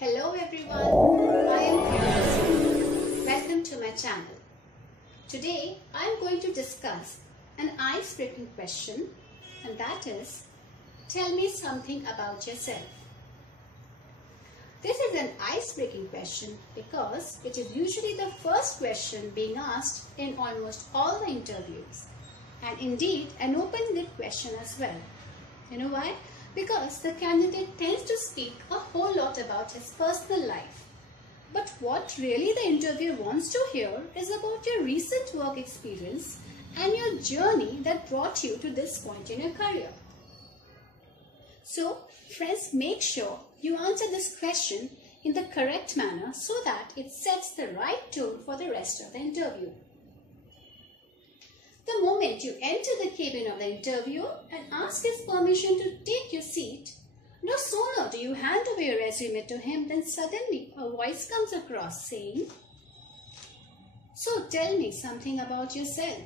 Hello everyone, I am Priyanka. Welcome to my channel. Today I am going to discuss an ice-breaking question, and that is, tell me something about yourself. This is an ice-breaking question because it is usually the first question being asked in almost all the interviews, and indeed an open-ended question as well. You know why? Because the candidate tends to speak a whole lot about his personal life. But what really the interviewer wants to hear is about your recent work experience and your journey that brought you to this point in your career. So, friends, make sure you answer this question in the correct manner so that it sets the right tone for the rest of the interview. The moment you enter the cabin of the interviewer and ask his permission to take your seat, no sooner do you hand over your resume to him than suddenly a voice comes across saying, "So tell me something about yourself."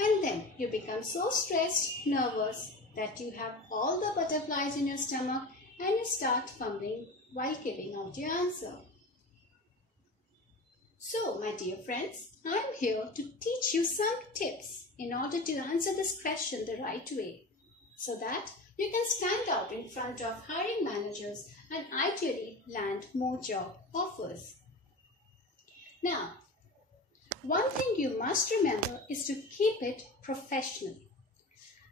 And then you become so stressed, nervous that you have all the butterflies in your stomach and you start fumbling while giving out your answer. So, my dear friends, I am here to teach you some tips in order to answer this question the right way, so that you can stand out in front of hiring managers and ideally land more job offers. Now, one thing you must remember is to keep it professional.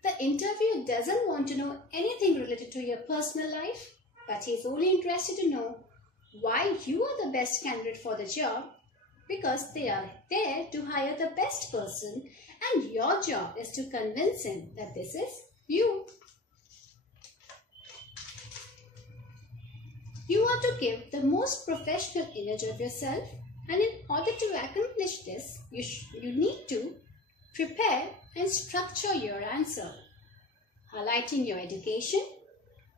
The interviewer doesn't want to know anything related to your personal life, but he is only interested to know why you are the best candidate for the job, because they are there to hire the best person and your job is to convince him that this is you. You are to give the most professional image of yourself, and in order to accomplish this, you need to prepare and structure your answer, highlighting your education,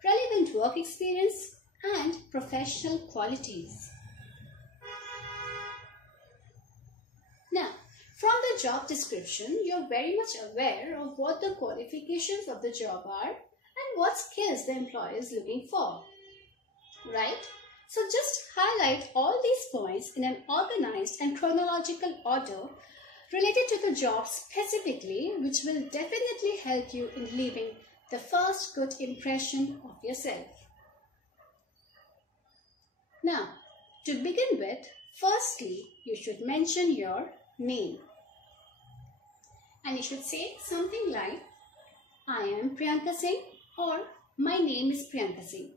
relevant work experience, and professional qualities. Now, from the job description, you're very much aware of what the qualifications of the job are and what skills the employer is looking for, right? So just highlight all these points in an organized and chronological order related to the job specifically, which will definitely help you in leaving the first good impression of yourself. Now, to begin with, firstly, you should mention your name. And you should say something like, "I am Priyanka Singh" or "My name is Priyanka Singh."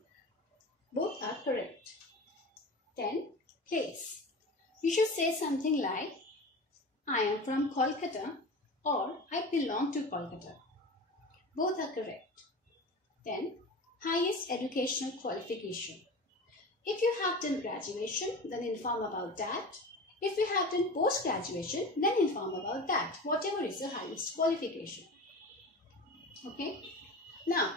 Both are correct. Then, place. You should say something like, "I am from Kolkata" or "I belong to Kolkata." Both are correct. Then, highest educational qualification. If you have done graduation, then inform about that. If you have done post-graduation, then inform about that, whatever is your highest qualification. Okay? Now,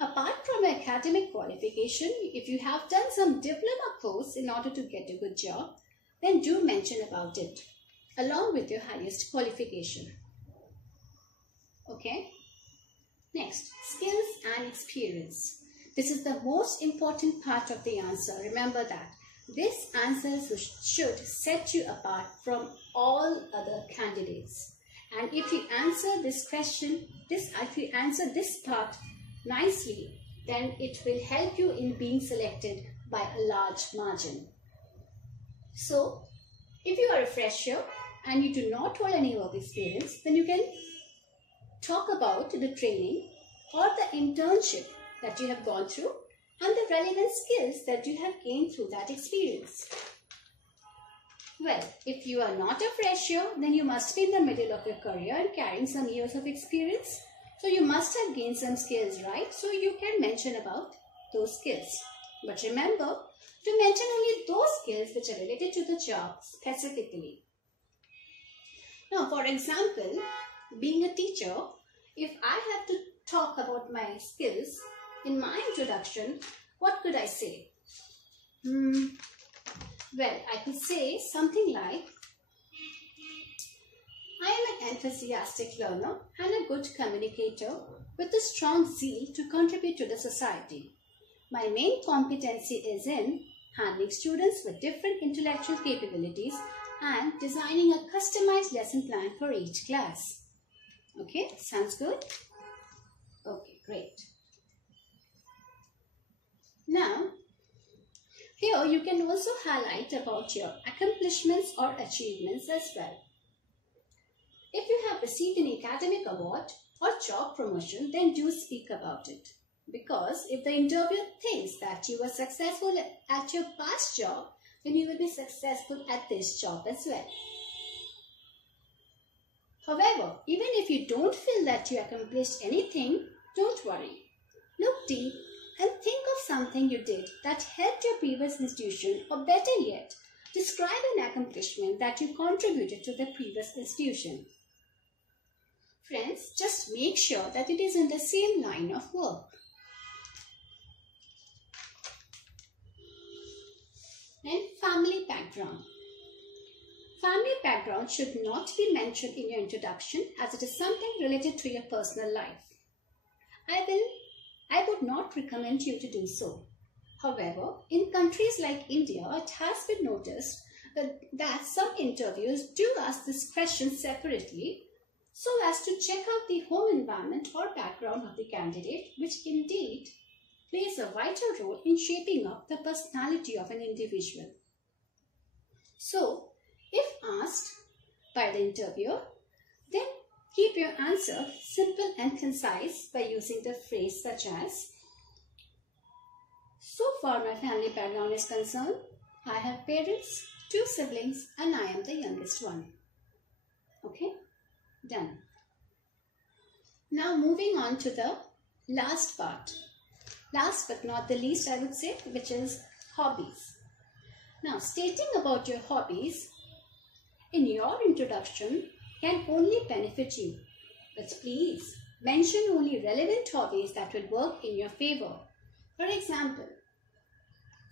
apart from academic qualification, if you have done some diploma course in order to get a good job, then do mention about it, along with your highest qualification. Okay? Next, skills and experience. This is the most important part of the answer. Remember that. This answer should set you apart from all other candidates. And if you answer this question, if you answer this part nicely, then it will help you in being selected by a large margin. So, if you are a fresher and you do not hold any work experience, then you can talk about the training or the internship that you have gone through and the relevant skills that you have gained through that experience. Well, if you are not a fresher, then you must be in the middle of your career and carrying some years of experience. So you must have gained some skills, right? So you can mention about those skills. But remember to mention only those skills which are related to the job specifically. Now, for example, being a teacher, if I have to talk about my skills, in my introduction, what could I say? Well, I could say something like, "I am an enthusiastic learner and a good communicator with a strong zeal to contribute to the society. My main competency is in handling students with different intellectual capabilities and designing a customized lesson plan for each class. Okay, sounds good? Okay, great. Now, here you can also highlight about your accomplishments or achievements as well. If you have received an academic award or job promotion, then do speak about it. Because if the interviewer thinks that you were successful at your past job, then you will be successful at this job as well. However, even if you don't feel that you accomplished anything, don't worry. Look deep and think of something you did that helped your previous institution, or better yet, describe an accomplishment that you contributed to the previous institution. Friends, just make sure that it is in the same line of work. Then, family background. Family background should not be mentioned in your introduction as it is something related to your personal life. I would not recommend you to do so. However, in countries like India, it has been noticed that some interviews do ask this question separately so as to check out the home environment or background of the candidate, which indeed plays a vital role in shaping up the personality of an individual. So, if asked by the interviewer, then keep your answer simple and concise by using the phrase such as, "So far my family background is concerned, I have parents, 2 siblings, and I am the youngest one." Okay, done. Now moving on to the last part. Last but not the least, I would say, which is hobbies. Now, stating about your hobbies in your introduction can only benefit you. But please mention only relevant hobbies that will work in your favor. For example,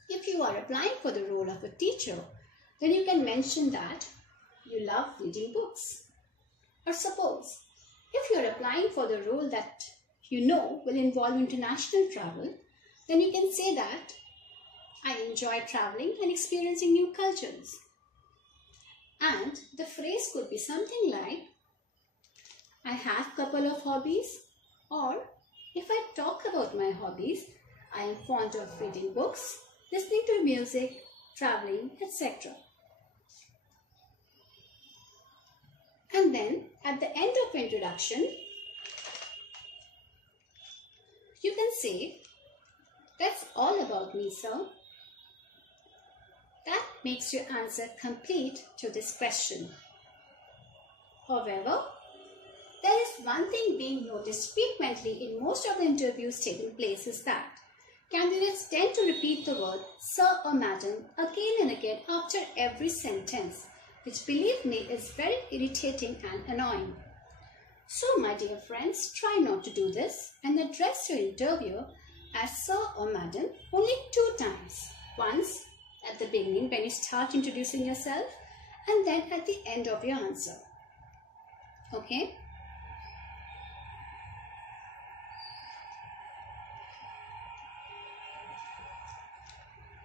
if you are applying for the role of a teacher, then you can mention that you love reading books. Or suppose, if you are applying for the role that you know will involve international travel, then you can say that I enjoy traveling and experiencing new cultures. And the phrase could be something like, I have a couple of hobbies, or if I talk about my hobbies, I am fond of reading books, listening to music, traveling, etc. And then at the end of introduction, you can say, that's all about me, sir. That makes your answer complete to this question. However, there is one thing being noticed frequently in most of the interviews taking place is that candidates tend to repeat the word sir or madam again and again after every sentence, which, believe me, is very irritating and annoying. So, my dear friends, try not to do this and address your interviewer as sir or madam only 2 times. Once at the beginning when you start introducing yourself, and then at the end of your answer. Okay?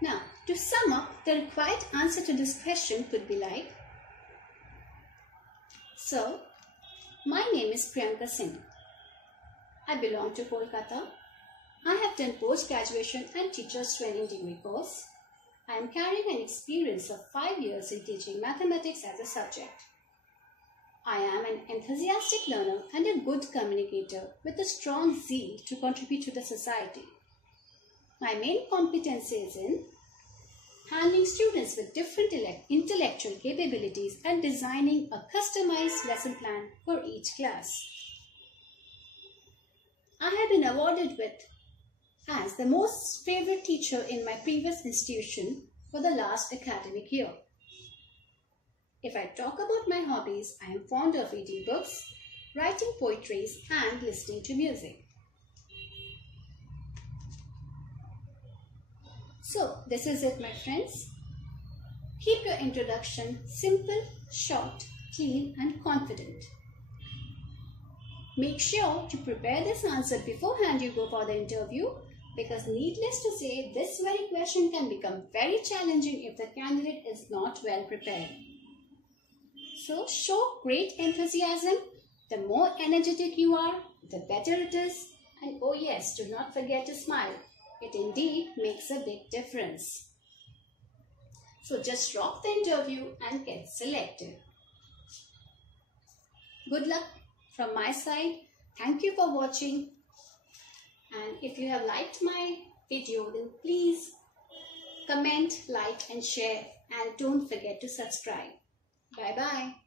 Now, to sum up, the required answer to this question could be like, "Sir, my name is Priyanka Singh. I belong to Kolkata. I have done post-graduation and teacher's training degree course. I am carrying an experience of 5 years in teaching mathematics as a subject. I am an enthusiastic learner and a good communicator with a strong zeal to contribute to the society. My main competency is in handling students with different intellectual capabilities and designing a customized lesson plan for each class. I have been awarded with as the most favorite teacher in my previous institution for the last academic year. If I talk about my hobbies, I am fond of reading books, writing poetry, and listening to music." So, this is it, my friends. Keep your introduction simple, short, clean, and confident. Make sure to prepare this answer beforehand you go for the interview, Because needless to say, this very question can become very challenging if the candidate is not well prepared. So show great enthusiasm. The more energetic you are, the better it is. And oh yes, do not forget to smile. It indeed makes a big difference. So just rock the interview and get selected. Good luck from my side. Thank you for watching. And if you have liked my video, then please comment, like and share, and don't forget to subscribe. Bye bye.